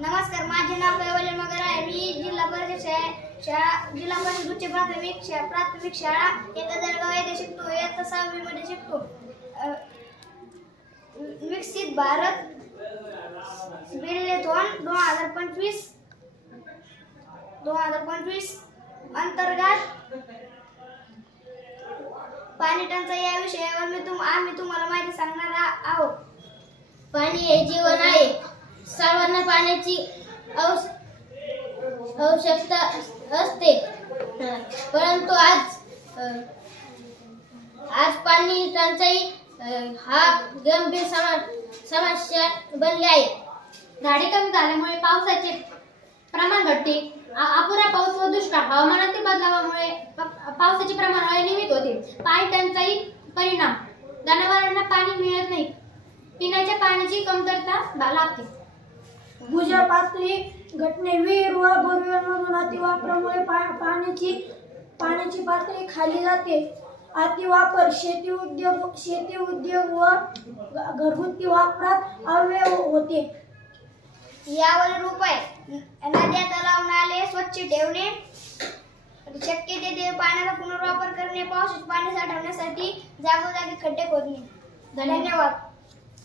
नमस्कार, माझे नाव कैवल्य मगर आहे. मी जिल्हा परिषद उच्च प्राथमिक शाळा जळगाव येथे शिकतो. इयत्ता 6वी मध्ये शिकतो. विकसित भारत बिल्डेथॉन 2025 अंतर्गत पाणी टंचाई या विषयावर आम्ही तुम्हाला माहिती सांगणार आहोत. पाणी हे जीवन आहे. सर्वांना पाण्याची आवश्यकता असते, परंतु आज पाणी टंचाई हा गंभीर समस्या बनली आहे. झाडे कमी झाल्यामुळे पावसाचे प्रमाण घटते. अपुरा पाऊस व दुष्काळ हवामानातील बदलावामुळे पावसाचे प्रमाण अनियमित होते. पाणी टंचाई परिणाम: जनावरांना पाणी मिळत नाही. पिण्याच्या पाण्याची कमतरता लागते. भूजल पातळी घटणे: विहीर व बोरवेलमधून अतिवापरामुळे पाण्याची पातळी खाली जाते. अतिवापर शेती उद्योग व घरगुती वापरात अव्यय होते. यावरील उपाय: नद्या, तलाव, नाले स्वच्छ ठेवणे, शक्य तेथे पाण्याचा पुनर्वापर करणे, पावसाचे पाणी साठवण्यासाठी जागोजागी खड्डे खोदणे. धन्यवाद.